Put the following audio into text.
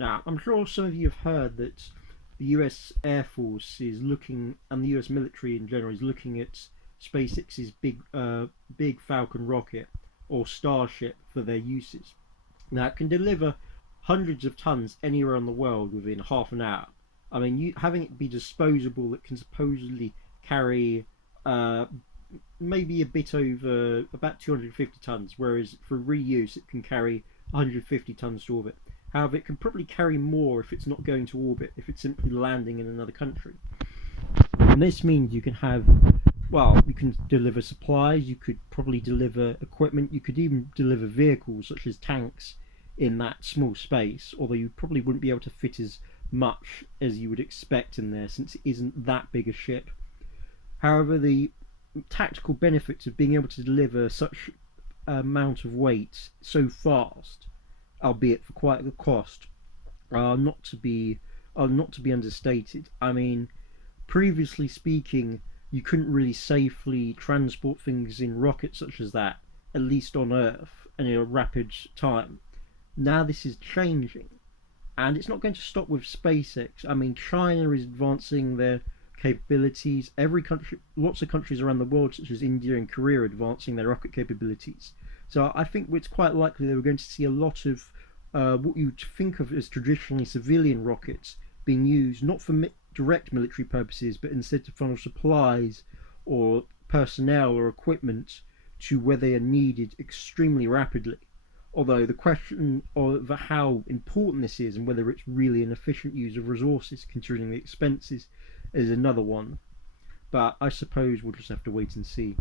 Now, I'm sure some of you have heard that the US Air Force is looking, and the US military in general is looking at SpaceX's big Falcon rocket or Starship for their uses. Now, it can deliver hundreds of tons anywhere in the world within half an hour. I mean, having it be disposable, it can supposedly carry uh, maybe a bit over about 250 tons, whereas for reuse it can carry 150 tons to orbit. However, it can probably carry more if it's not going to orbit, if it's simply landing in another country. And this means you can have, well, you can deliver supplies, you could probably deliver equipment, you could even deliver vehicles such as tanks in that small space, although you probably wouldn't be able to fit as much as you would expect in there since it isn't that big a ship. However, the tactical benefits of being able to deliver such amount of weight so fast, albeit for quite a cost, are not to be understated. I mean, previously speaking, you couldn't really safely transport things in rockets such as that, at least on Earth, and in a rapid time. Now this is changing, and it's not going to stop with SpaceX. I mean, China is advancing their capabilities. Every country, lots of countries around the world, such as India and Korea, are advancing their rocket capabilities. So I think it's quite likely that we're going to see a lot of what you'd think of as traditionally civilian rockets being used not for direct military purposes, but instead to funnel supplies or personnel or equipment to where they are needed extremely rapidly. Although the question of how important this is and whether it's really an efficient use of resources, considering the expenses, is another one. But I suppose we'll just have to wait and see.